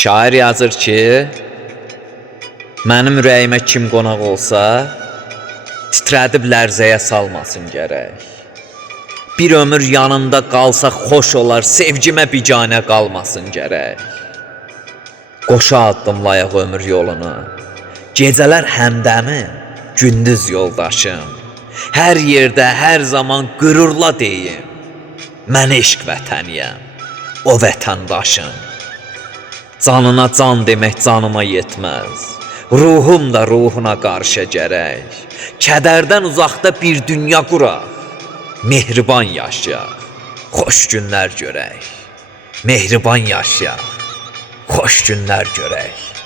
Şair yazır ki, mənim ürəyimə kim qonaq olsa, titrədib lərzəyə salmasın gərək. Bir ömür yanında qalsa xoş olar, sevgimə biganə qalmasın gərək. Qoşa addımlayaq ömür yolunu, gecələr həmdəmim, gündüz yoldaşım. Hər yerdə, hər zaman qürurla deyim, mən eşq vətəniyəm, o vətəndaşım. Canına can demək canıma yetməz, ruhum da ruhuna qarşı gərək. Kədərdən uzaqda bir dünya quraq, mehriban yaşayaq, xoş günlər görək. Mehriban yaşayaq, xoş günlər görək.